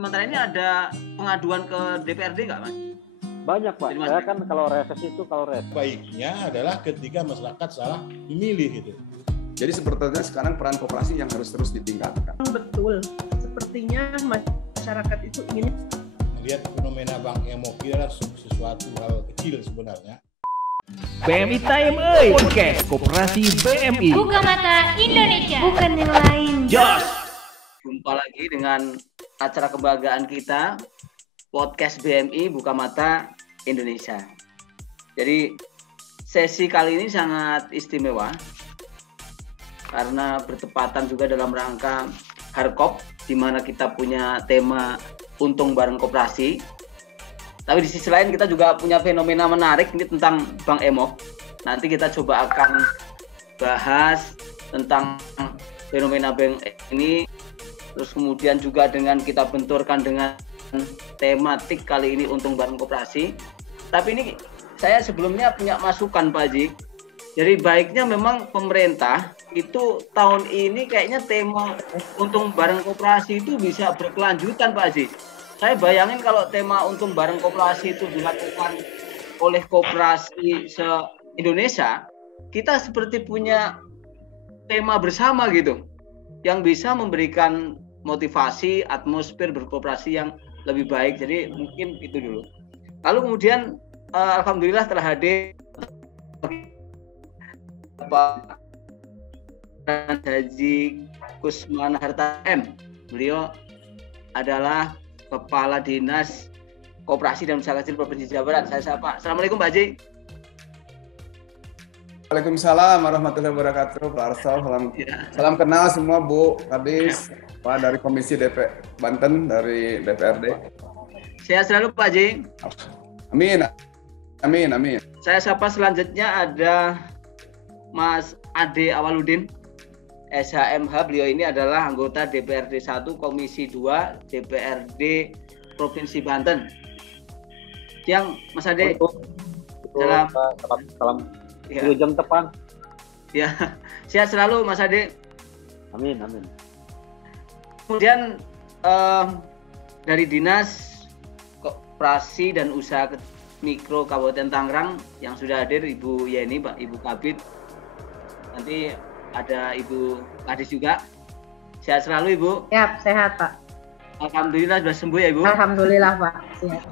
sementara ini ada pengaduan ke DPRD nggak, Mas? Banyak, Pak. Saya kan kalau reses itu baiknya adalah ketika masyarakat salah memilih gitu. Jadi sepertinya sekarang peran koperasi yang harus terus ditingkatkan. Betul. Sepertinya masyarakat itu ingin melihat fenomena Bank Emok adalah sesuatu hal kecil sebenarnya. BMI Time Podcast Koperasi BMI. Buka mata Indonesia. bukan yang lain. Jos. Jumpa lagi dengan acara kebanggaan kita, podcast BMI Buka Mata Indonesia. Jadi sesi kali ini sangat istimewa karena bertepatan juga dalam rangka Harkop, di mana kita punya tema untung bareng koperasi. Tapi di sisi lain kita juga punya fenomena menarik ini tentang Bank Emok. Nanti kita coba akan bahas tentang fenomena bank ini. Terus kemudian juga dengan kita benturkan dengan tematik kali ini untung bareng koperasi. Tapi ini saya sebelumnya punya masukan, Pak Haji. Jadi baiknya memang pemerintah itu tahun ini kayaknya tema untung bareng koperasi itu bisa berkelanjutan, Pak Haji. Saya bayangin kalau tema untung bareng koperasi itu dilakukan oleh koperasi se-Indonesia, kita seperti punya tema bersama gitu, yang bisa memberikan motivasi, atmosfer berkoperasi yang lebih baik. Jadi mungkin itu dulu. Lalu kemudian alhamdulillah telah hadir Pak Haji Kusman Harta M. Beliau adalah Kepala Dinas Koperasi dan Usaha Kecil Provinsi Jawa Barat. Saya sapa. Assalamualaikum, Pak Haji. Waalaikumsalam warahmatullahi wabarakatuh, Pak Arsal. Salam kenal semua, Bu Kadis, Pak dari Komisi DP Banten dari DPRD. Sehat selalu, Pak Haji. Amin. Amin, amin. Saya sapa selanjutnya ada Mas Ade Awaludin, SHMH. Beliau ini adalah anggota DPRD 1 Komisi 2 DPRD Provinsi Banten. Siang, Mas Ade. salam. Ya. 10 jam tepan. Ya, sehat selalu Mas Ade. Amin, amin. Kemudian dari Dinas Koperasi dan Usaha Mikro Kabupaten Tangerang yang sudah hadir Ibu Yeni, Pak, Ibu Kabid. Nanti ada Ibu Kadis juga. Sehat selalu, Ibu. Sehat, Pak. Alhamdulillah sudah sembuh ya, Ibu. Alhamdulillah, Pak. Sehat.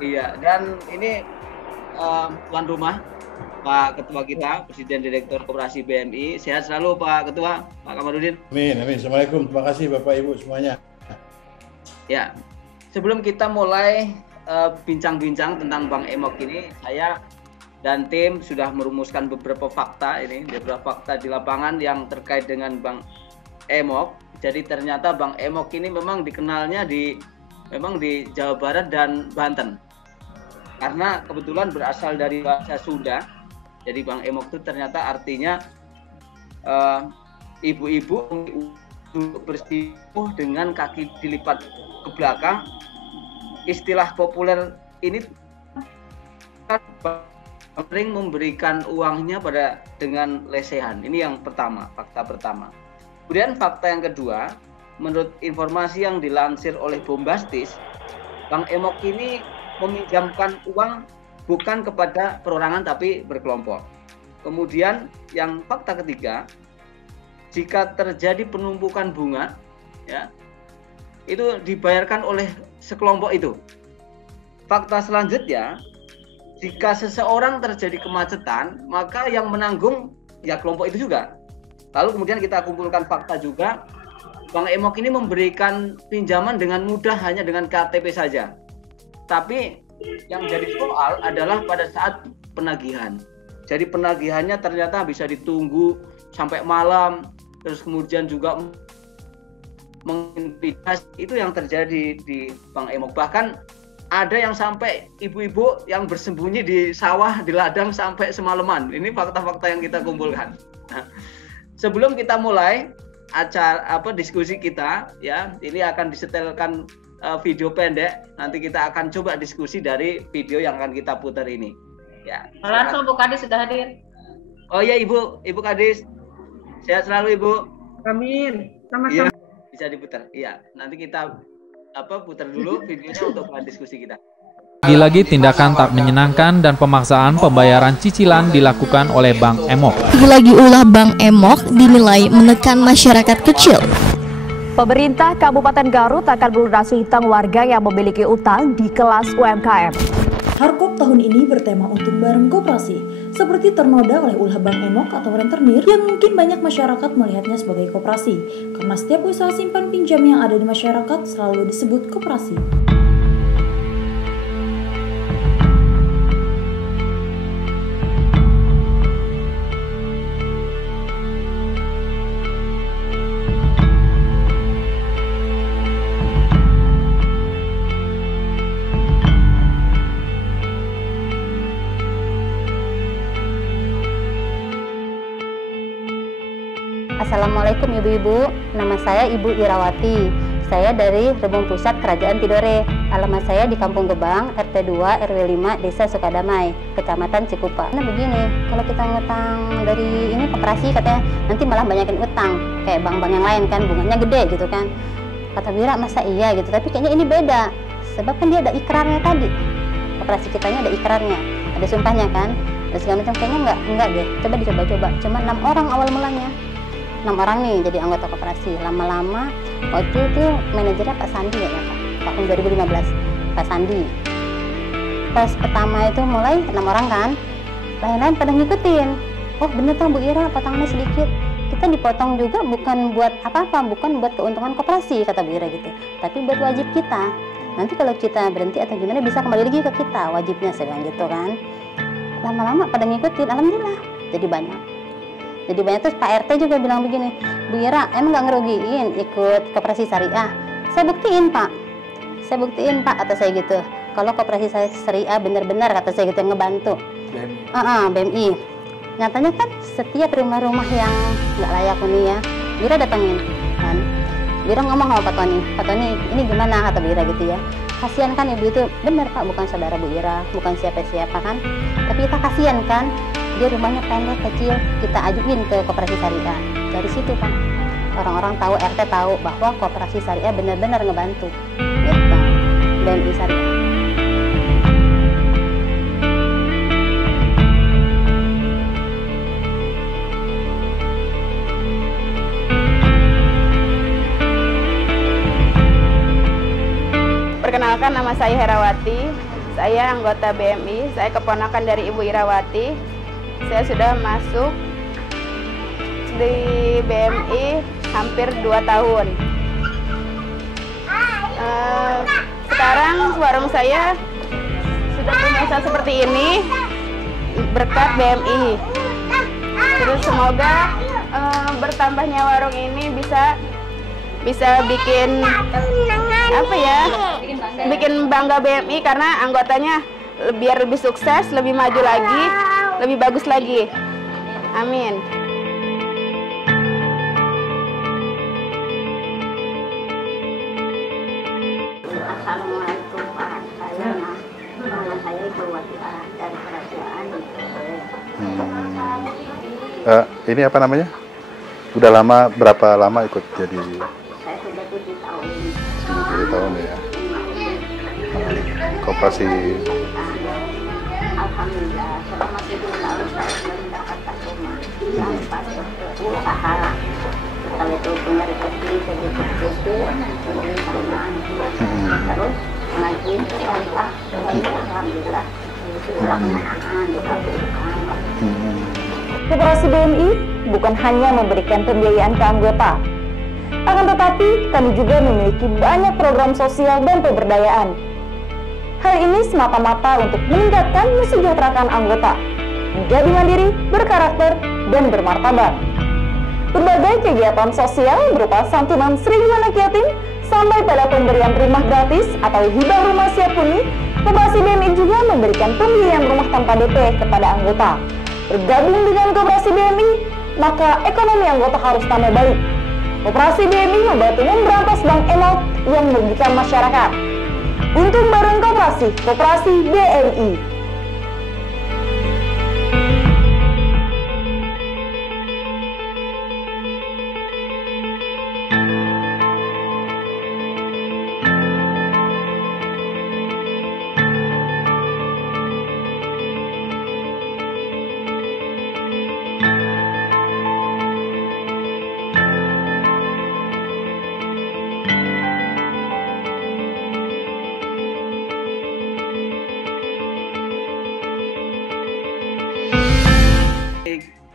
Iya, dan ini tuan rumah Pak Ketua kita, Presiden Direktur Koperasi BMI. Sehat selalu Pak Ketua, Pak Kamarudin. Amin, amin. Assalamualaikum. Terima kasih Bapak Ibu semuanya. Ya, sebelum kita mulai bincang-bincang tentang Bank Emok ini, saya dan tim sudah merumuskan beberapa fakta di lapangan yang terkait dengan Bank Emok. Jadi ternyata Bank Emok ini memang dikenalnya memang di Jawa Barat dan Banten. Karena kebetulan berasal dari bahasa Sunda. Jadi Bank Emok itu ternyata artinya ibu-ibu bersikuh dengan kaki dilipat ke belakang. Istilah populer ini sering memberikan uangnya dengan lesehan. Ini yang pertama, fakta pertama. Kemudian fakta yang kedua, menurut informasi yang dilansir oleh Bombastis, Bank Emok ini meminjamkan uang bukan kepada perorangan tapi berkelompok. Kemudian yang fakta ketiga, jika terjadi penumpukan bunga, ya, itu dibayarkan oleh sekelompok itu. Fakta selanjutnya, jika seseorang terjadi kemacetan, maka yang menanggung ya kelompok itu juga. Lalu kemudian kita kumpulkan fakta juga, Bank Emok ini memberikan pinjaman dengan mudah hanya dengan KTP saja. Tapi yang jadi soal adalah pada saat penagihan. Jadi penagihannya ternyata bisa ditunggu sampai malam, terus kemudian juga mengintimidasi. Itu yang terjadi di Bank Emok. Bahkan ada yang sampai ibu-ibu yang bersembunyi di sawah, di ladang sampai semalaman. Ini fakta-fakta yang kita kumpulkan. Nah, sebelum kita mulai diskusi kita, ya, ini akan disetelkan video pendek. Nanti kita akan coba diskusi dari video yang akan kita putar ini. Ya. Langsung Bu Kadis sudah hadir. Oh iya Ibu Kadis. Sehat selalu Ibu. Amin. Iya, Sama-sama. bisa diputar. Iya, nanti kita putar dulu videonya untuk bahan diskusi kita. Lagi-lagi tindakan tak menyenangkan dan pemaksaan pembayaran cicilan dilakukan oleh Bank Emok. Lagi-lagi ulah Bank Emok dinilai menekan masyarakat kecil. Pemerintah Kabupaten Garut akan melunasi hutang warga yang memiliki utang di kelas UMKM. Harkop tahun ini bertema untung bareng koperasi, seperti ternoda oleh ulah Bank Emok atau rentenir yang mungkin banyak masyarakat melihatnya sebagai koperasi, karena setiap usaha simpan pinjam yang ada di masyarakat selalu disebut koperasi. Assalamualaikum ibu-ibu, nama saya Ibu Irawati. Saya dari Rebung Pusat Kerajaan Tidore. Alamat saya di Kampung Gebang, RT 2 RW 5, Desa Sukadamai, Kecamatan Cikupa. Nah begini, kalau kita ngutang dari ini koperasi katanya nanti malah banyakin utang kayak bank-bank yang lain kan, bunganya gede gitu kan. Kata Bira masa iya gitu, tapi kayaknya ini beda. Sebab kan dia ada ikrarnya tadi. Koperasi kitanya ada ikrarnya, ada sumpahnya kan. Dan segala macam kayaknya enggak deh. Coba dicoba-coba. Cuma 6 orang awal mulanya. 6 orang nih jadi anggota koperasi. Lama-lama waktu itu manajernya Pak Sandi ya Pak, tahun 2015 Pak Sandi. Pas pertama itu mulai 6 orang kan, lain-lain pada ngikutin. Oh bener tuh Bu Ira, potongannya sedikit. Kita dipotong juga bukan buat apa-apa, bukan buat keuntungan koperasi kata Bu Ira gitu, tapi buat wajib kita. Nanti kalau kita berhenti atau gimana bisa kembali lagi ke kita wajibnya, saya bilang gitu kan. Lama-lama pada ngikutin, alhamdulillah jadi banyak. Jadi banyak. Terus Pak RT juga bilang begini, Bu Ira emang nggak ngerugiin ikut koperasi syariah? Saya buktiin Pak, kata saya gitu. Kalau koperasi syariah benar-benar kata saya gitu ngebantu. BMI. Nyatanya kan setiap rumah-rumah yang nggak layak huni ya, Bu Ira datengin kan. Bu Ira ngomong sama Pak Tony, ini gimana kata Bu Ira gitu ya. Kasihan kan ibu itu, benar Pak, bukan saudara Bu Ira, bukan siapa-siapa kan. Tapi kita kasihan kan. Dia rumahnya pendek kecil, kita ajuin ke koperasi syariah. Dari situ kan orang-orang tahu, RT tahu bahwa koperasi syariah benar-benar ngebantu gitu. BMI syariah. Perkenalkan, nama saya Herawati, saya anggota BMI, saya keponakan dari Ibu Irawati. Saya sudah masuk di BMI hampir 2 tahun. Sekarang warung saya sudah punya usaha seperti ini berkat BMI. Terus semoga bertambahnya warung ini bisa bikin bikin bangga BMI karena anggotanya biar lebih sukses, lebih maju lagi, lebih bagus lagi. Amin. Assalamualaikum Pak. Saya Ibu Watiah dari kerajaan. Ini apa namanya? Udah lama, berapa lama ikut jadi? Saya sudah 7 tahun. 7 tahun ya. Koperasi. Alhamdulillah, selama 7 tahun saya sudah mendapatkan rumah tanpa usaha. Kalau itu punya rezeki sedikit terus ngaji itu alhamdulillah. Koperasi BMI bukan hanya memberikan pembiayaan ke anggota, akan tetapi kami juga memiliki banyak program sosial dan pemberdayaan. Hal ini semata-mata untuk meningkatkan mesejahterakan anggota, menjadi mandiri, berkarakter, dan bermartabat. Berbagai kegiatan sosial berupa santunan 1.000 anak yatim sampai pada pemberian rumah gratis atau hibah rumah siap huni, Koperasi BMI juga memberikan pembelian rumah tanpa DP kepada anggota. Bergabung dengan Koperasi BMI, maka ekonomi anggota harus tambah baik. Koperasi BMI membantu memberantas Bank Emok yang merugikan masyarakat. Untung bareng Koperasi BMI.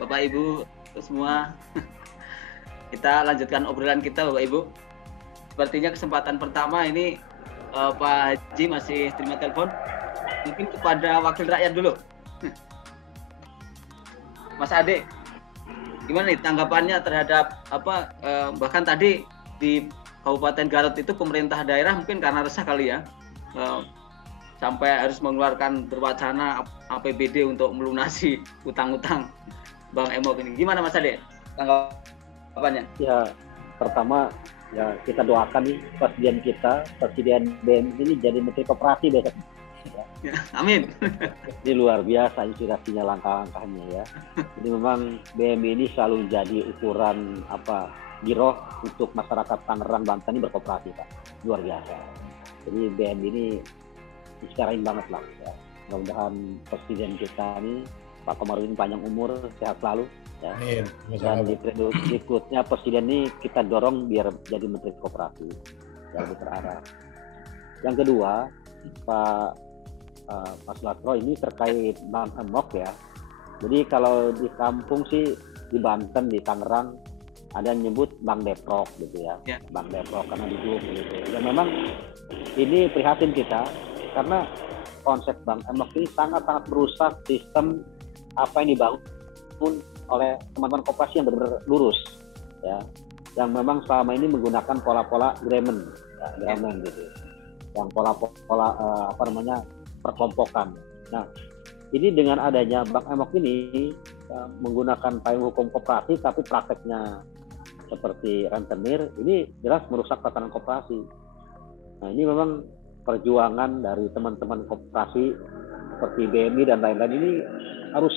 Bapak Ibu semua. Kita lanjutkan obrolan kita Bapak Ibu. Sepertinya kesempatan pertama ini Pak Haji masih terima telepon. Mungkin kepada wakil rakyat dulu. Mas Ade, gimana nih tanggapannya terhadap bahkan tadi di Kabupaten Garut itu pemerintah daerah mungkin karena resah kali ya, sampai harus mengeluarkan berwacana APBD untuk melunasi utang-utang Bang Emok ini. Gimana Mas Ade tanggapannya? Ya, pertama ya kita doakan nih Presiden BMI ini jadi Menteri Koperasi besok. Ya, amin. Ini luar biasa inspirasinya langkah-langkahnya ya. Jadi memang BMI ini selalu jadi ukuran giroh untuk masyarakat Tangerang, Banten ini berkoperasi Pak. Luar biasa. Jadi BMI ini inspiratif banget lah ya. Mudah-mudahan Presiden kita ini Pak Komarudin panjang umur, sehat selalu ya. Amin. Dan di periode berikutnya Presiden ini kita dorong biar jadi Menteri Koperasi yang lebih terarah. Yang kedua, Pak Sulatro ini terkait Bang Emok ya. Jadi kalau di kampung sih di Banten, di Tangerang ada yang nyebut Bang Deprok gitu ya. Bang Deprok karena duduk gitu. Dan memang ini prihatin kita karena konsep Bang Emok ini sangat-sangat merusak sistem apa yang dibangun oleh teman-teman koperasi yang benar-benar lurus ya. Yang memang selama ini menggunakan pola-pola Gremmen ya, Gremmen gitu. Yang pola-pola perkelompokan. Nah, ini dengan adanya Bang Emok ini menggunakan payung hukum koperasi tapi prakteknya seperti rentenir, ini jelas merusak tatanan koperasi. Nah, ini memang perjuangan dari teman-teman koperasi seperti BMI dan lain-lain ini harus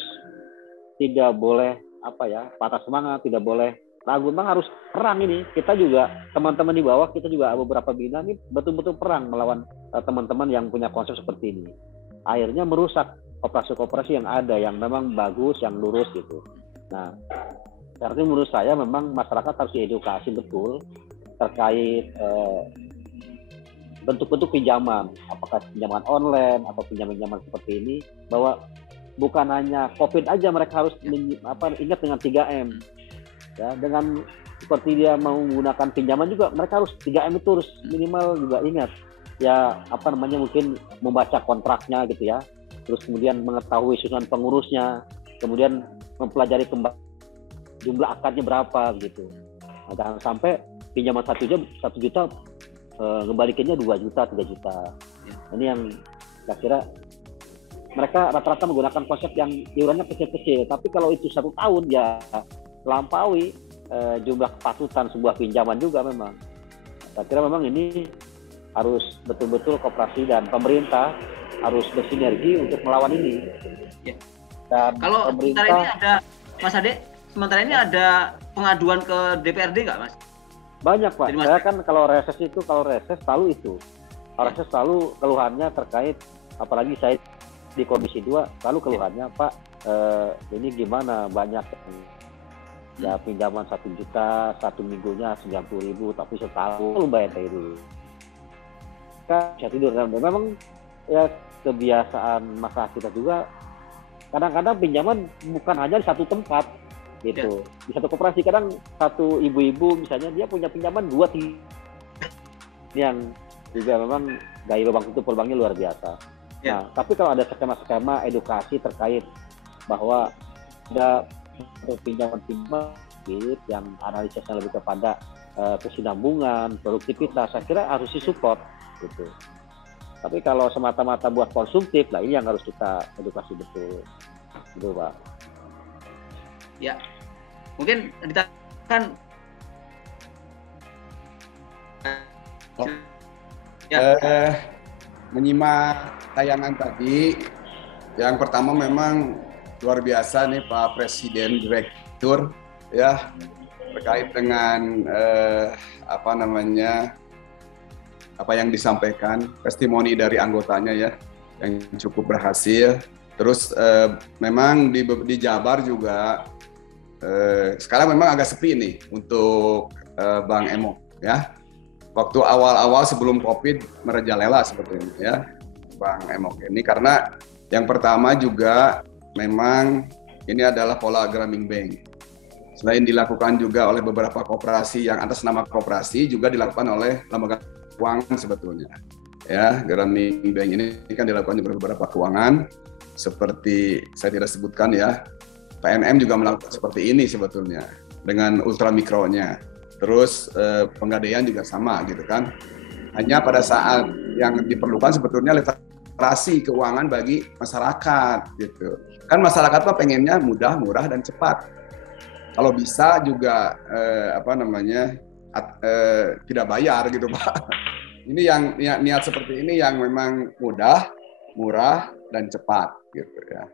tidak boleh patah semangat, tidak boleh ragu, memang harus perang ini. Kita juga teman-teman di bawah, kita juga beberapa bina ini betul-betul perang melawan teman-teman yang punya konsep seperti ini. Akhirnya merusak koperasi-koperasi yang ada yang memang bagus, yang lurus gitu. Nah, artinya menurut saya memang masyarakat harus diedukasi betul terkait bentuk-bentuk pinjaman, apakah pinjaman online atau pinjaman seperti ini, bahwa bukan hanya COVID aja mereka harus ingat dengan 3M. Ya, dengan seperti dia mau menggunakan pinjaman juga mereka harus 3M itu harus minimal juga ingat. Ya mungkin membaca kontraknya gitu ya. Terus kemudian mengetahui susunan pengurusnya, kemudian mempelajari kembali jumlah akadnya berapa gitu. Nah, jangan sampai pinjaman 1 juta ngembalikannya 2 juta, 3 juta. Ini yang saya kira mereka rata-rata menggunakan konsep yang iurannya kecil-kecil. Tapi kalau itu 1 tahun ya melampaui jumlah kepatutan sebuah pinjaman juga memang. Saya kira memang ini harus betul-betul koperasi dan pemerintah harus bersinergi untuk melawan ini. Ya. Dan kalau pemerintah, sementara ini ada, Mas Ade, sementara ini ada pengaduan ke DPRD nggak, Mas? Banyak Pak. Saya kan kalau reses selalu itu. Reses selalu keluhannya terkait, apalagi saya di Komisi 2 selalu keluhannya Pak, ini gimana banyak ya pinjaman 1 juta, 1 minggunya 90.000 tapi setahun bayar dari dulu. Bisa tidur dan memang ya kebiasaan masyarakat kita juga kadang-kadang pinjaman bukan hanya di satu tempat gitu. Di satu koperasi kadang satu ibu-ibu misalnya dia punya pinjaman 2-3 yang juga memang gaya lubang tutup lubangnya luar biasa. Nah, tapi kalau ada skema-skema edukasi terkait bahwa ada pinjaman yang analisisnya lebih kepada kesinambungan, produktivitas, saya kira harus disupport gitu. Tapi kalau semata-mata buat konsumtif, lah ini yang harus kita edukasi betul, gitu Pak. Ya, mungkin ditekan. Menyimak tayangan tadi, yang pertama memang luar biasa nih Pak Presiden Direktur ya terkait dengan apa yang disampaikan, testimoni dari anggotanya ya yang cukup berhasil. Terus memang di Jabar juga sekarang memang agak sepi nih untuk Bang Emok ya. Waktu awal-awal sebelum COVID merajalela seperti ini ya Bang Emok ini, karena yang pertama juga memang ini adalah pola Grameen Bank. Selain dilakukan juga oleh beberapa koperasi yang atas nama koperasi, juga dilakukan oleh lembaga keuangan sebetulnya. Ya, Grameen Bank ini kan dilakukan di beberapa keuangan, seperti saya tidak sebutkan ya. PNM juga melakukan seperti ini sebetulnya dengan ultramikronya. Terus Pegadaian juga sama gitu kan. Hanya pada saat yang diperlukan sebetulnya literasi keuangan bagi masyarakat gitu. Kan masyarakat mah pengennya mudah, murah dan cepat. Kalau bisa juga tidak bayar gitu Pak. Ini yang niat seperti ini yang memang mudah, murah dan cepat gitu ya.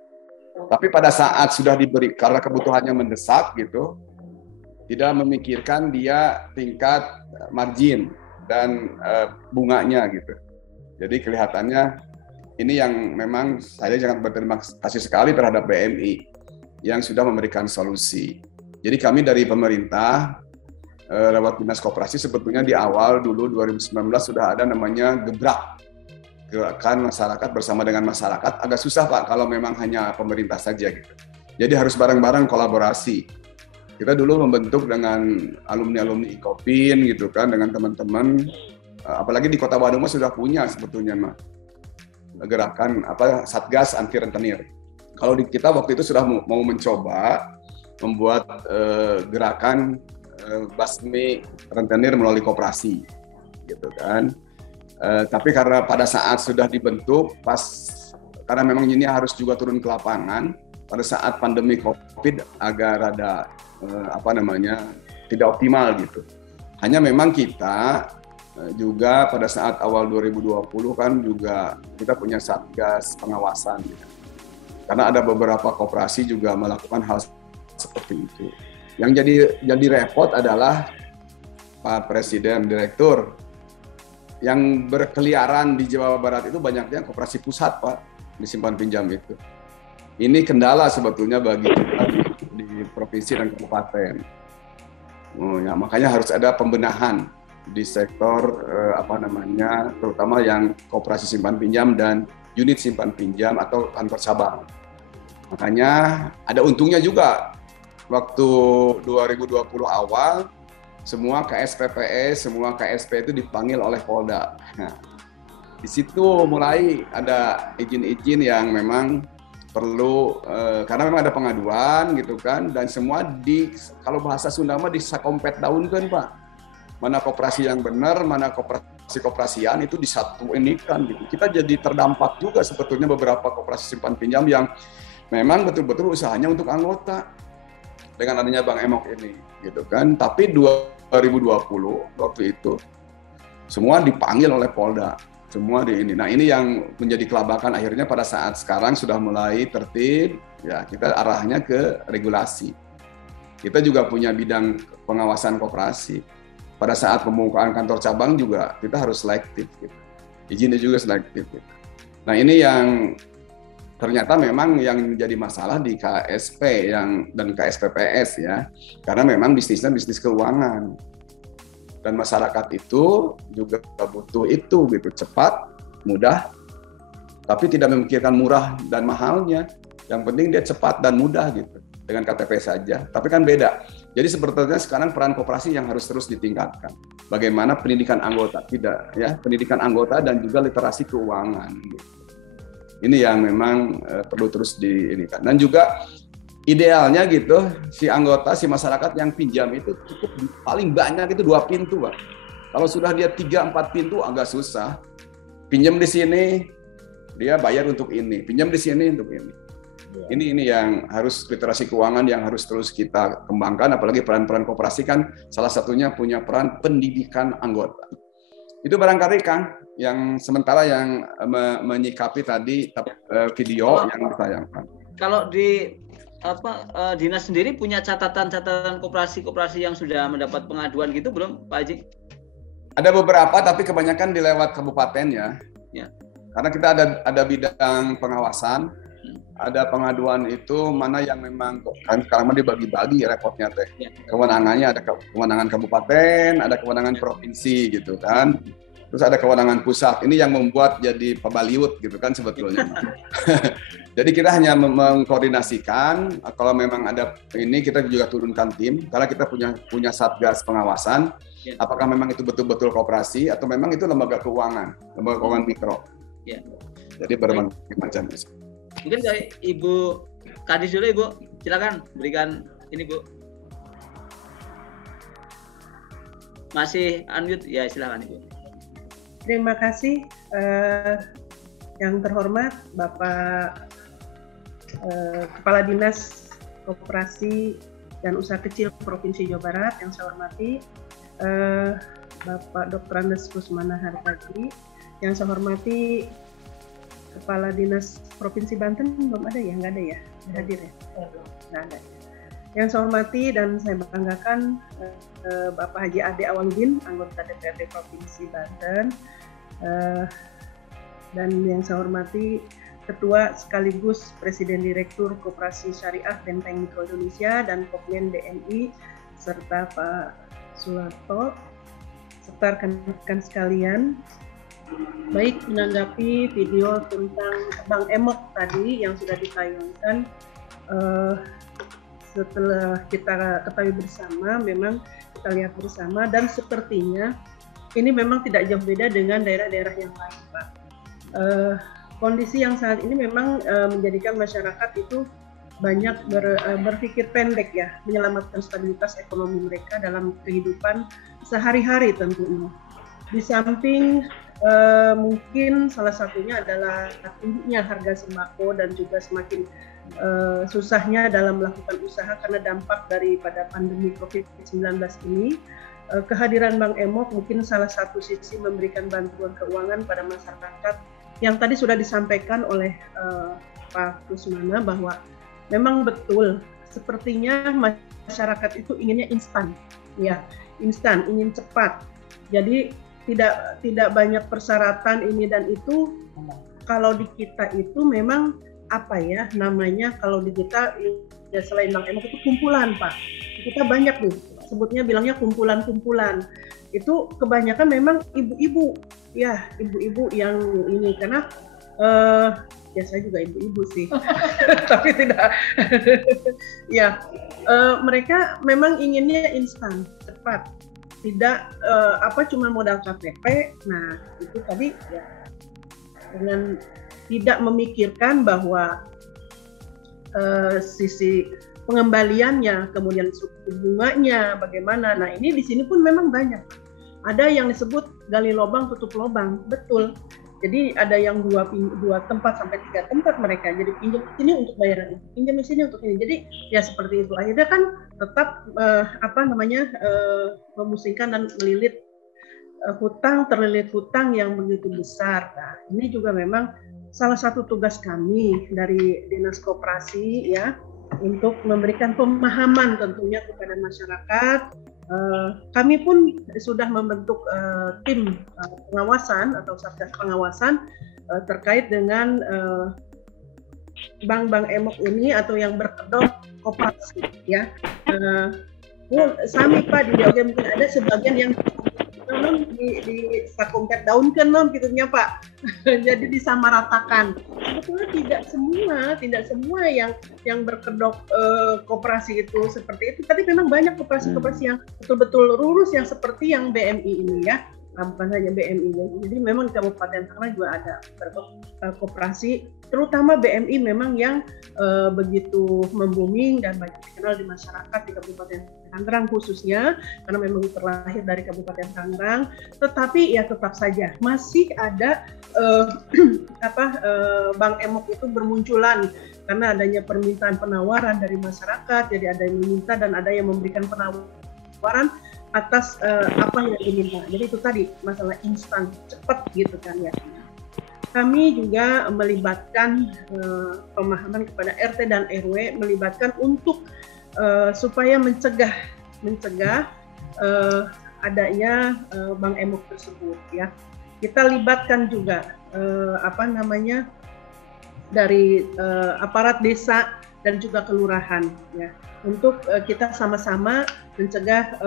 Tapi pada saat sudah diberi karena kebutuhannya mendesak gitu, tidak memikirkan dia tingkat margin dan bunganya gitu. Jadi kelihatannya ini yang memang saya sangat berterima kasih sekali terhadap BMI yang sudah memberikan solusi. Jadi kami dari pemerintah lewat Dinas Koperasi sebetulnya di awal dulu 2019 sudah ada namanya Gebrak, gerakan masyarakat bersama dengan masyarakat. Agak susah Pak kalau memang hanya pemerintah saja gitu. Jadi harus bareng-bareng kolaborasi. Kita dulu membentuk dengan alumni-alumni IKOPIN gitu kan, dengan teman-teman. Apalagi di Kota Bandung sudah punya sebetulnya mah gerakan Satgas Anti Rentenir. Kalau di kita waktu itu sudah mau mencoba membuat gerakan basmi rentenir melalui koperasi, gitu kan. Tapi karena pada saat sudah dibentuk, karena memang ini harus juga turun ke lapangan, pada saat pandemi COVID agak rada tidak optimal gitu. Hanya memang kita juga pada saat awal 2020 kan juga kita punya Satgas pengawasan gitu. Karena ada beberapa koperasi juga melakukan hal seperti itu. Yang jadi repot adalah Pak Presiden, Direktur yang berkeliaran di Jawa Barat itu banyaknya koperasi pusat Pak di simpan pinjam itu. Ini kendala sebetulnya bagi kita di provinsi dan kabupaten. Ya, makanya harus ada pembenahan di sektor terutama yang koperasi simpan pinjam dan unit simpan pinjam atau kantor cabang. Makanya ada untungnya juga. Waktu 2020 awal, semua KSPPS, semua KSP itu dipanggil oleh Polda. Nah, di situ mulai ada izin-izin yang memang perlu, karena memang ada pengaduan gitu kan, dan semua kalau bahasa Sunda mah disakompet daun kan Pak. Mana koperasi yang benar, mana koperasi-koperasian itu disatuin kan gitu. Kita jadi terdampak juga sebetulnya beberapa koperasi simpan pinjam yang memang betul-betul usahanya untuk anggota. Dengan adanya Bank Emok ini, gitu kan. Tapi 2020 waktu itu semua dipanggil oleh Polda, semua di ini. Nah ini yang menjadi kelabakan akhirnya pada saat sekarang sudah mulai tertib, ya kita arahnya ke regulasi. Kita juga punya bidang pengawasan koperasi. Pada saat pembukaan kantor cabang juga kita harus selektif, gitu. Izinnya juga selektif. Gitu. Nah ini yang ternyata memang yang menjadi masalah di KSP dan KSPPS ya, karena memang bisnisnya bisnis keuangan dan masyarakat itu juga butuh itu gitu, cepat, mudah, tapi tidak memikirkan murah dan mahalnya. Yang penting dia cepat dan mudah gitu dengan KTP saja. Tapi kan beda. Jadi sebetulnya sekarang peran koperasi yang harus terus ditingkatkan. Bagaimana pendidikan anggota pendidikan anggota dan juga literasi keuangan. Gitu. Ini yang memang perlu terus diinikan. Dan juga idealnya gitu, si anggota, si masyarakat yang pinjam itu cukup paling banyak itu 2 pintu, Pak. Kalau sudah dia 3-4 pintu agak susah. Pinjam di sini, dia bayar untuk ini. Pinjam di sini untuk ini. Ini yang harus literasi keuangan yang harus terus kita kembangkan. Apalagi peran-peran koperasi kan salah satunya punya peran pendidikan anggota. Itu barangkali Kang, yang sementara yang menyikapi tadi video yang ditayangkan. Kalau di dinas sendiri punya catatan koperasi-koperasi yang sudah mendapat pengaduan gitu belum, Pak Haji? Ada beberapa, tapi kebanyakan dilewat kabupaten ya. Karena kita ada bidang pengawasan, ada pengaduan itu mana yang memang kan sekarang dibagi-bagi repotnya teh. Kewenangannya ada kewenangan kabupaten, ada kewenangan provinsi gitu kan. terus ada kewenangan pusat. Ini yang membuat jadi pabaliut gitu kan sebetulnya. Jadi kita hanya mengkoordinasikan, kalau memang ada ini kita juga turunkan tim, karena kita punya satgas pengawasan, apakah memang itu betul-betul koperasi atau memang itu lembaga keuangan mikro. Ya. Jadi berbagai macam. Mungkin dari Ibu Kadis dulu, Ibu, silakan berikan ini, Bu. Masih unmute, ya silakan Ibu. Terima kasih yang terhormat Bapak Kepala Dinas Koperasi dan Usaha Kecil Provinsi Jawa Barat, yang saya hormati Bapak Dr. Andes Kusmana Hartadi, yang saya hormati Kepala Dinas Provinsi Banten, belum ada ya? Nggak ada ya? Hadir ya? Nggak ada. Yang saya hormati dan saya banggakan Bapak Haji Ade Awaludin, anggota DPRD Provinsi Banten, dan yang saya hormati Ketua sekaligus Presiden Direktur Koperasi Syariah Benteng Mikro Indonesia dan Kopmen BMI, serta Pak Suharto, serta rekan-rekan sekalian. Baik, menanggapi video tentang Bank Emok tadi yang sudah ditayangkan, setelah kita ketahui bersama, memang kita lihat bersama, dan sepertinya ini memang tidak jauh beda dengan daerah-daerah yang lain, Pak. Kondisi yang saat ini memang menjadikan masyarakat itu banyak berpikir pendek ya, menyelamatkan stabilitas ekonomi mereka dalam kehidupan sehari-hari tentunya. Di samping mungkin salah satunya adalah tingginya harga sembako dan juga semakin susahnya dalam melakukan usaha karena dampak daripada pandemi COVID-19 ini. Kehadiran Bank Emok mungkin salah satu sisi memberikan bantuan keuangan pada masyarakat yang tadi sudah disampaikan oleh Pak Kusmana, bahwa memang betul sepertinya masyarakat itu inginnya instan, ya, instan, ingin cepat. Jadi tidak banyak persyaratan ini dan itu. Kalau di kita itu memang apa ya namanya, kalau di kita ya selain Bank Emok itu kumpulan, Pak. Kita banyak nih, sebutnya bilangnya kumpulan-kumpulan. Itu kebanyakan memang ibu-ibu, ya ibu-ibu yang ini, karena ya saya juga ibu-ibu sih, tapi tidak. Ya, mereka memang inginnya instan, cepat, tidak cuma modal KTP. Nah itu tadi ya, dengan tidak memikirkan bahwa sisi pengembaliannya, kemudian suku bunganya bagaimana. Nah ini di sini pun memang banyak. Ada yang disebut gali lubang tutup lubang, betul. Jadi ada yang dua tempat sampai 3 tempat mereka. Jadi pinjam sini untuk bayaran itu, pinjam di sini untuk ini. Jadi ya seperti itu. Akhirnya kan tetap memusingkan dan melilit terlilit hutang yang begitu besar. Nah ini juga memang salah satu tugas kami dari Dinas Koperasi ya, untuk memberikan pemahaman tentunya kepada masyarakat. Kami pun sudah membentuk tim pengawasan atau satgas pengawasan terkait dengan bank-bank Emok ini atau yang berkedok koperasi ya. Sami Pak di Jogja mungkin ada sebagian yang di sakumpet daun kan gitunya Pak. Jadi disamaratakan. Sebetulnya tidak semua yang berkedok koperasi itu seperti itu. Tapi memang banyak koperasi-koperasi yang betul-betul lurus yang seperti yang BMI ini ya. Bukan hanya BMI. Jadi memang di Kabupaten Tangerang juga ada koperasi, terutama BMI memang yang begitu membuming dan banyak dikenal di masyarakat di Kabupaten Tangerang khususnya, karena memang terlahir dari Kabupaten Tangerang. Tetapi ya tetap saja masih ada Bank Emok itu bermunculan karena adanya permintaan penawaran dari masyarakat. Jadi ada yang meminta dan ada yang memberikan penawaran atas apa yang diminta. Jadi itu tadi masalah instan, cepat gitu kan ya. Kami juga melibatkan pemahaman kepada RT dan RW, melibatkan untuk supaya mencegah adanya Bank Emok tersebut ya. Kita libatkan juga dari aparat desa dan juga kelurahan ya, untuk kita sama-sama mencegah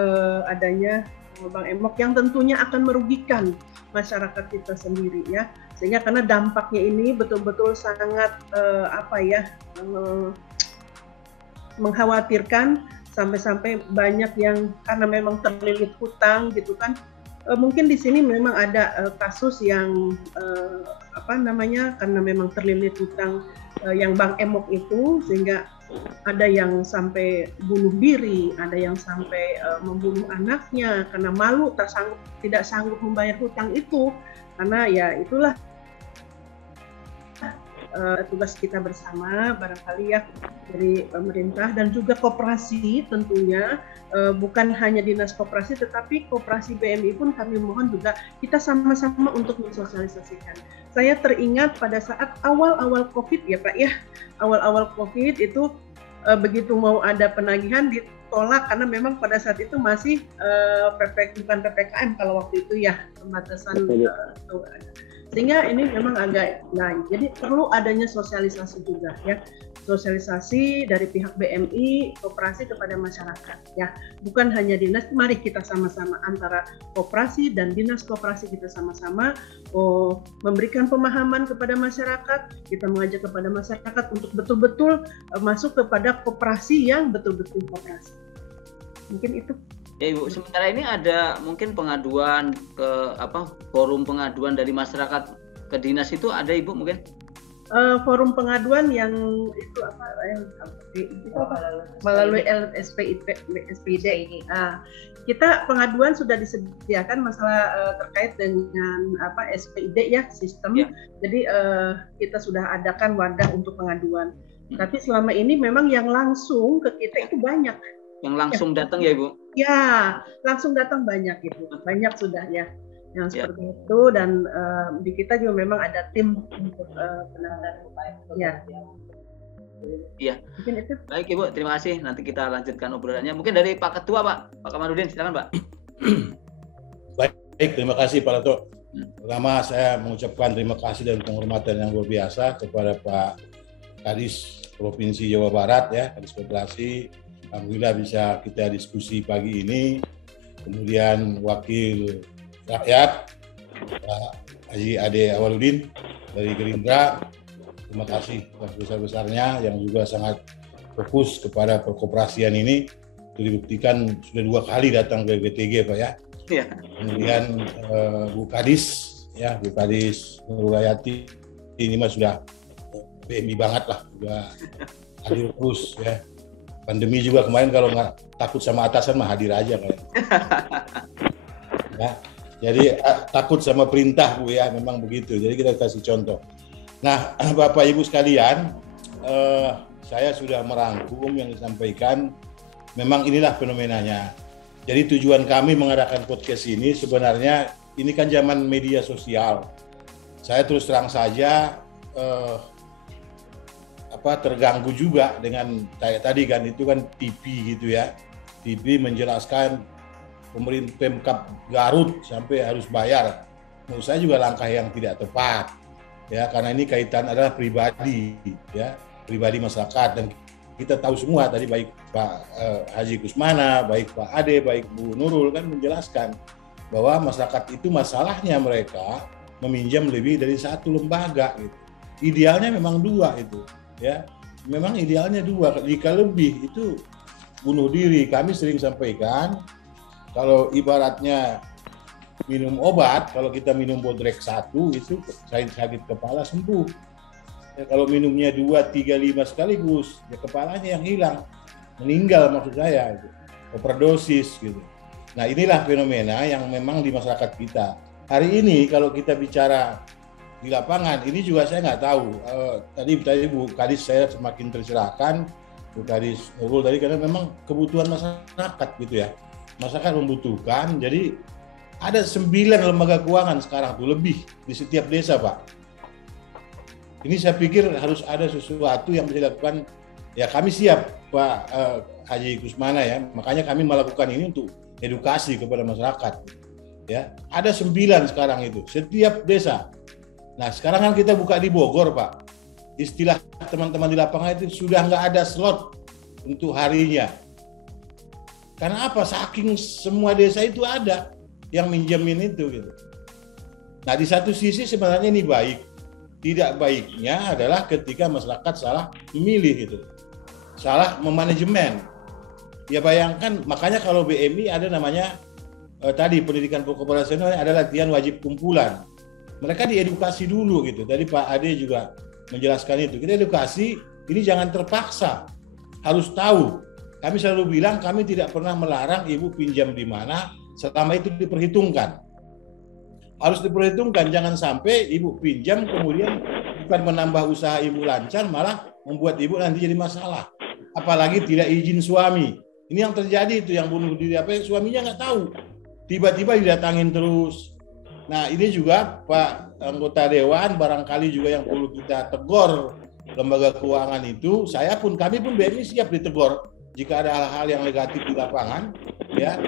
adanya Bang Emok, yang tentunya akan merugikan masyarakat kita sendiri ya. Sehingga karena dampaknya ini betul-betul sangat mengkhawatirkan, sampai-sampai banyak yang karena memang terlilit hutang gitu kan. Mungkin di sini memang ada kasus yang karena memang terlilit hutang yang Bang Emok itu, sehingga ada yang sampai bunuh diri, ada yang sampai membunuh anaknya karena malu, tidak sanggup membayar hutang itu. Karena ya itulah tugas kita bersama barangkali ya dari pemerintah dan juga koperasi tentunya, bukan hanya dinas koperasi tetapi koperasi BMI pun kami mohon juga kita sama-sama untuk mensosialisasikan. Saya teringat pada saat awal-awal COVID ya Pak ya, awal-awal COVID itu begitu mau ada penagihan ditolak karena memang pada saat itu masih bukan PPKM kalau waktu itu ya, pembatasan itu ada. Sehingga ini memang agak lain. Jadi perlu adanya sosialisasi juga ya. Sosialisasi dari pihak BMI, koperasi kepada masyarakat ya. Bukan hanya dinas, mari kita sama-sama antara koperasi dan dinas koperasi kita sama-sama memberikan pemahaman kepada masyarakat, kita mengajak kepada masyarakat untuk betul-betul masuk kepada koperasi yang betul-betul koperasi. Mungkin itu. Ya Ibu, sementara ini ada mungkin pengaduan ke forum pengaduan dari masyarakat ke dinas itu ada Ibu mungkin? Forum pengaduan yang itu melalui SPID. Kita pengaduan sudah disediakan masalah terkait dengan SPID ya, sistem. Ya. Jadi kita sudah adakan wadah untuk pengaduan. Tapi selama ini memang yang langsung ke kita itu banyak. Yang langsung datang ya Ibu? Ya, langsung datang banyak itu, banyak sudah ya yang seperti itu, dan di kita juga memang ada tim untuk penanganan. Ya. Iya. Baik Ibu, terima kasih. Nanti kita lanjutkan obrolannya. Mungkin dari Pak Ketua Pak Kamarudin, silakan Pak. Baik, terima kasih Pak Lato. Pertama saya mengucapkan terima kasih dan penghormatan yang luar biasa kepada Pak Kadis Provinsi Jawa Barat ya, Kadis Koperasi. Alhamdulillah bisa kita diskusi pagi ini. Kemudian Wakil Rakyat Pak Haji Ade Awaludin dari Gerindra, terima kasih sebesar-besarnya yang juga sangat fokus kepada perkoperasian ini. Itu dibuktikan sudah 2 kali datang ke BTG Pak ya. Ya. Kemudian Bu Kadis ya, Bu Kadis Nurullayati ini mah sudah BMI banget lah, sudah hadir terus ya. Pandemi juga kemarin kalau nggak takut sama atasan mah hadir aja kalian. Ya, jadi takut sama perintah Bu ya, memang begitu. Jadi kita kasih contoh. Nah, Bapak Ibu sekalian, saya sudah merangkum yang disampaikan. Memang inilah fenomenanya. Jadi tujuan kami mengadakan podcast ini sebenarnya ini kan zaman media sosial. Saya terus terang saja terganggu juga dengan kayak tadi kan, itu kan TV gitu ya. TV menjelaskan pemerintah Pemkab Garut sampai harus bayar. Menurut saya juga langkah yang tidak tepat ya, karena ini kaitan adalah pribadi ya, pribadi masyarakat. Dan kita tahu semua tadi baik Pak Haji Kusmana, baik Pak Ade, baik Bu Nurul kan menjelaskan bahwa masyarakat itu masalahnya mereka meminjam lebih dari 1 lembaga gitu. Idealnya memang 2 itu. Ya, memang idealnya 2. Jika lebih itu bunuh diri. Kami sering sampaikan kalau ibaratnya minum obat, kalau kita minum bodrek 1 itu sakit kepala sembuh. Ya, kalau minumnya 2, 3, 5 sekaligus, ya kepalanya yang hilang, meninggal maksud saya, itu overdosis gitu. Nah inilah fenomena yang memang di masyarakat kita. Hari ini kalau kita bicara di lapangan, ini juga saya nggak tahu. Tadi Bu Kadis saya semakin tercerahkan, Bu Kadis Nurul tadi, karena memang kebutuhan masyarakat gitu ya. Masyarakat membutuhkan, jadi ada 9 lembaga keuangan sekarang tuh lebih di setiap desa Pak. Ini saya pikir harus ada sesuatu yang bisa dilakukan. Ya kami siap Pak Haji Kusmana ya, makanya kami melakukan ini untuk edukasi kepada masyarakat. Ya, ada 9 sekarang itu setiap desa. Nah sekarang kan kita buka di Bogor Pak, istilah teman-teman di lapangan itu sudah nggak ada slot untuk harinya. Karena apa? Saking semua desa itu ada yang minjemin itu gitu. Nah, di satu sisi sebenarnya ini baik. Tidak baiknya adalah ketika masyarakat salah memilih gitu. Salah memanajemen. Ya bayangkan, makanya kalau BMI ada namanya tadi pendidikan keoperasional ada latihan wajib kumpulan. Mereka diedukasi dulu gitu. Tadi Pak Ade juga menjelaskan itu. Kita edukasi, ini jangan terpaksa. Harus tahu. Kami selalu bilang kami tidak pernah melarang ibu pinjam di mana selama itu diperhitungkan. Harus diperhitungkan, jangan sampai ibu pinjam kemudian bukan menambah usaha ibu lancar, malah membuat ibu nanti jadi masalah. Apalagi tidak izin suami. Ini yang terjadi itu, yang bunuh diri apa suaminya nggak tahu. Tiba-tiba didatangin terus. Nah ini juga Pak anggota Dewan barangkali juga yang perlu kita tegur lembaga keuangan itu. Kami pun BMI siap ditegur jika ada hal-hal yang negatif di lapangan. Ya,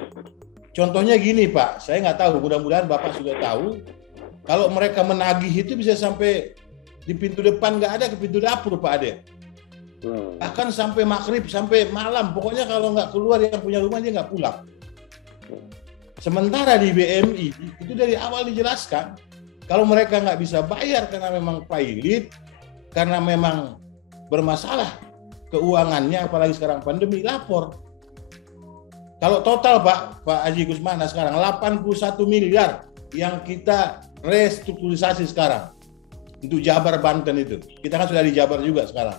contohnya gini Pak, saya nggak tahu, mudah-mudahan Bapak sudah tahu. Kalau mereka menagih itu bisa sampai di pintu depan nggak ada, ke pintu dapur Pak Ade. Bahkan sampai maghrib, sampai malam. Pokoknya kalau nggak keluar yang punya rumah dia nggak pulang. Sementara di BMI itu dari awal dijelaskan, kalau mereka nggak bisa bayar karena memang pailit, karena memang bermasalah keuangannya, apalagi sekarang pandemi, lapor. Kalau total Pak Haji Kusmana sekarang 81 miliar yang kita restrukturisasi sekarang untuk Jabar Banten itu. Kita kan sudah di Jabar juga sekarang.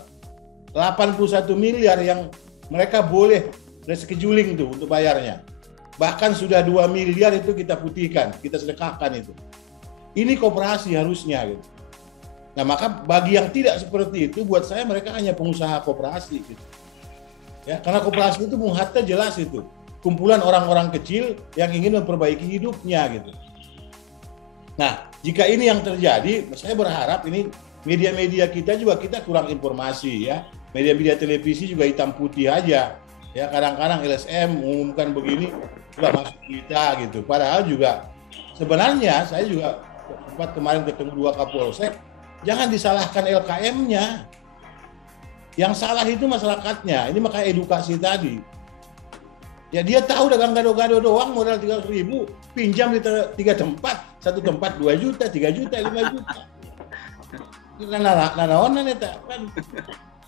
81 miliar yang mereka boleh rescheduling itu untuk bayarnya. Bahkan sudah 2 miliar itu kita putihkan, kita sedekahkan itu. Ini koperasi harusnya gitu. Nah maka bagi yang tidak seperti itu, buat saya mereka hanya pengusaha koperasi gitu. Ya, karena koperasi itu Bung Hatta jelas itu. Kumpulan orang-orang kecil yang ingin memperbaiki hidupnya gitu. Nah, jika ini yang terjadi, saya berharap ini media-media kita juga kita kurang informasi ya. Media-media televisi juga hitam putih aja. Ya, kadang-kadang LSM mengumumkan begini, sudah masuk kita gitu. Padahal juga sebenarnya saya juga sempat kemarin ketemu 2 Kapolsek, jangan disalahkan LKM-nya. Yang salah itu masyarakatnya. Ini makanya edukasi tadi. Ya dia tahu dagang gado-gado doang modal 300.000, pinjam di 3 tempat, 1 tempat 2 juta, 3 juta, 5 juta.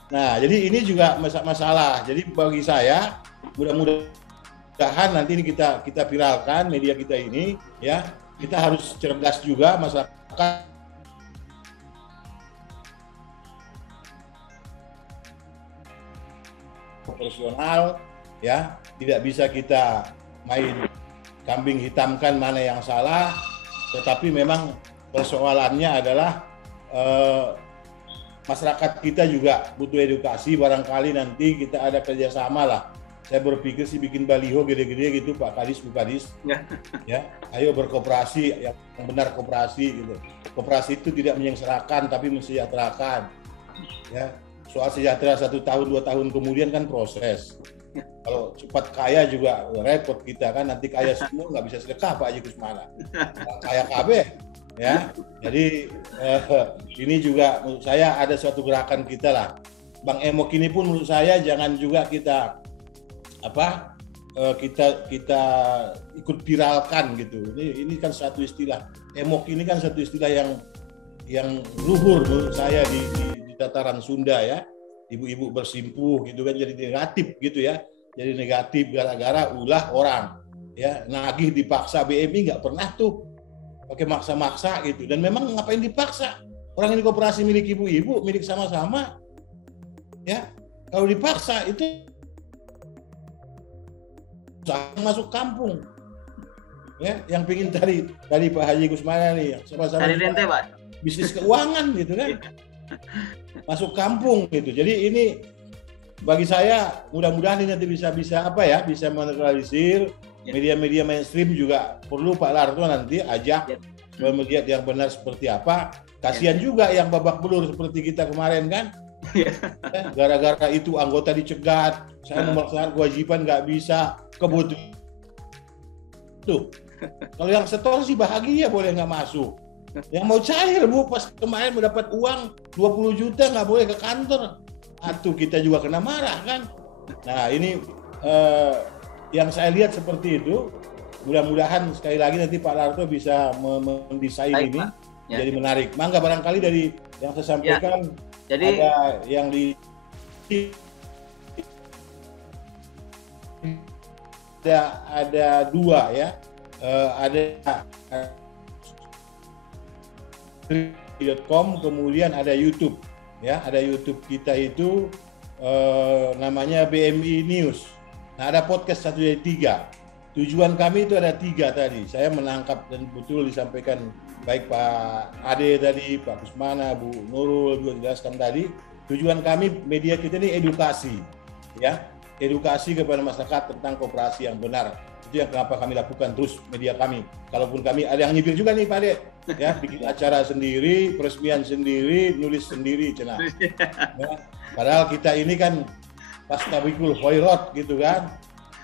Nah, jadi ini juga masalah. Jadi bagi saya mudah-mudahan nanti ini kita viralkan media kita ini ya. Kita harus cerdas juga masyarakat profesional ya, tidak bisa kita main kambing hitamkan mana yang salah, tetapi memang persoalannya adalah masyarakat kita juga butuh edukasi. Barangkali nanti kita ada kerjasama lah. Saya berpikir sih bikin baliho gede-gede gitu Pak Kadis, Bu Kadis, ya, ayo berkooperasi yang benar koperasi gitu. Koperasi itu tidak menyengsarakan tapi mensejahterakan. Ya, soal sejahtera 1 tahun 2 tahun kemudian kan proses. Kalau cepat kaya juga repot kita kan, nanti kaya semua nggak bisa sedekah Pak Haji Kusmana. Kaya KB ya. Jadi ini juga menurut saya ada suatu gerakan kita lah. Bang Emok ini pun menurut saya jangan juga kita ikut viralkan gitu. Ini kan satu istilah. Emok ini kan satu istilah yang luhur menurut saya di tataran Sunda ya. Ibu-ibu bersimpuh gitu kan, jadi negatif gitu ya. Jadi negatif gara-gara ulah orang ya, nagih dipaksa. BMI nggak pernah tuh pakai maksa-maksa gitu. Dan memang ngapain dipaksa? Orang ini koperasi milik ibu-ibu, milik sama-sama ya. Kalau dipaksa itu masuk kampung ya, yang pingin tadi Pak Haji Kusmana nih sama-sama bisnis keuangan gitu kan, masuk kampung gitu. Jadi ini bagi saya mudah-mudahan ini nanti bisa menetralisir. Media-media mainstream juga perlu Pak Larto nanti ajak melihat yang benar seperti apa. Kasihan juga yang babak belur seperti kita kemarin kan. Gara-gara itu anggota dicegat, saya melaksanakan kewajiban nggak bisa, kebutuhan tuh. Kalau yang setor sih bahagia boleh nggak masuk. Yang mau cair Bu, pas kemarin mendapat uang 20 juta nggak boleh ke kantor. Atuh kita juga kena marah kan. Nah ini yang saya lihat seperti itu. Mudah-mudahan sekali lagi nanti Pak Larto bisa mendesain ini jadi menarik. Mangga barangkali dari yang saya sampaikan jadi ada yang ada dua ya, ada .com, kemudian ada YouTube ya, ada YouTube kita itu namanya BMI News. Nah, ada podcast 1 dari 3. Tujuan kami itu ada 3 tadi. Saya menangkap dan betul disampaikan baik Pak Ade tadi, Pak Kusmana, Bu Nurul juga jelaskan tadi. Tujuan kami media kita ini edukasi, ya, edukasi kepada masyarakat tentang koperasi yang benar. Itu yang kenapa kami lakukan terus media kami. Kalaupun kami ada yang nyipir juga nih Pak Ade, ya, bikin acara sendiri, peresmian sendiri, nulis sendiri, cenah. Ya, padahal kita ini kan pastabikul khairat gitu kan.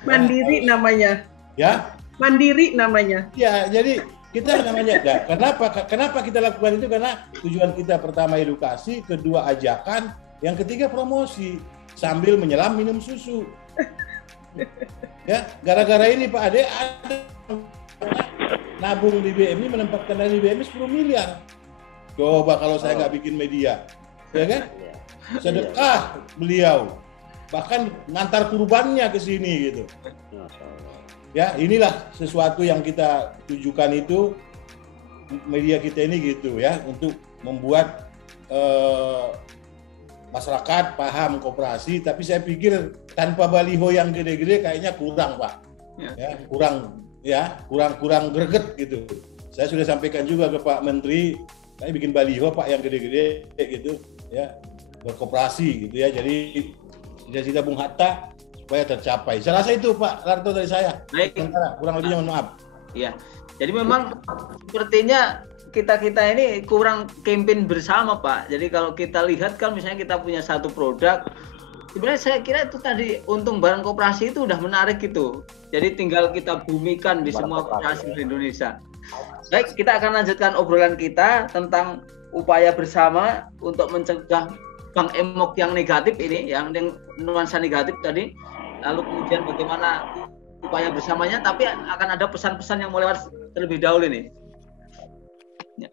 Mandiri ya, namanya. Ya, mandiri namanya. Ya, jadi kita namanya. Nah, kenapa kita lakukan itu? Karena tujuan kita pertama edukasi, kedua ajakan, yang ketiga promosi sambil menyelam minum susu. Ya, gara-gara ini Pak Ade ada nabung di BMI, menempatkan dana di BMI 10 miliar. Coba kalau saya nggak bikin media, ya kan? Sedekah beliau, bahkan ngantar kurbannya ke sini gitu. Ya, inilah sesuatu yang kita tujukan itu, media kita ini gitu ya, untuk membuat masyarakat paham koperasi. Tapi saya pikir tanpa baliho yang gede-gede kayaknya kurang Pak, ya, kurang greget gitu. Saya sudah sampaikan juga ke Pak Menteri, saya bikin baliho Pak yang gede-gede gitu ya, berkoperasi gitu ya. Jadi cita-cita Bung Hatta supaya tercapai. Saya rasa itu Pak Larto dari saya. Baik. Kurang lebihnya mohon maaf. Iya. Jadi memang sepertinya kita ini kurang campaign bersama Pak. Jadi kalau kita lihat kan misalnya kita punya satu produk, sebenarnya saya kira itu tadi untung barang koperasi itu udah menarik gitu. Jadi tinggal kita bumikan di semua koperasi di Indonesia. Baik, kita akan lanjutkan obrolan kita tentang upaya bersama untuk mencegah Bank Emok yang negatif ini, yang nuansa negatif tadi. Lalu kemudian bagaimana upaya bersamanya, tapi akan ada pesan-pesan yang mau lewat terlebih dahulu nih. Ya.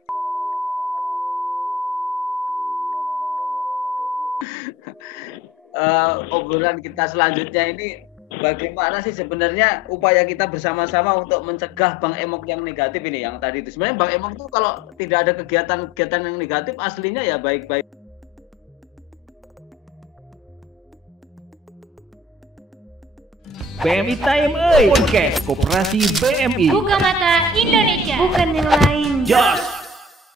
Obrolan kita selanjutnya ini bagaimana sih sebenarnya upaya kita bersama-sama untuk mencegah Bank Emok yang negatif ini, yang tadi itu. Sebenarnya Bank Emok itu kalau tidak ada kegiatan-kegiatan yang negatif aslinya ya baik-baik. BMI Time Podcast Koperasi BMI. Buka mata Indonesia. Bukan yang lain. Jos.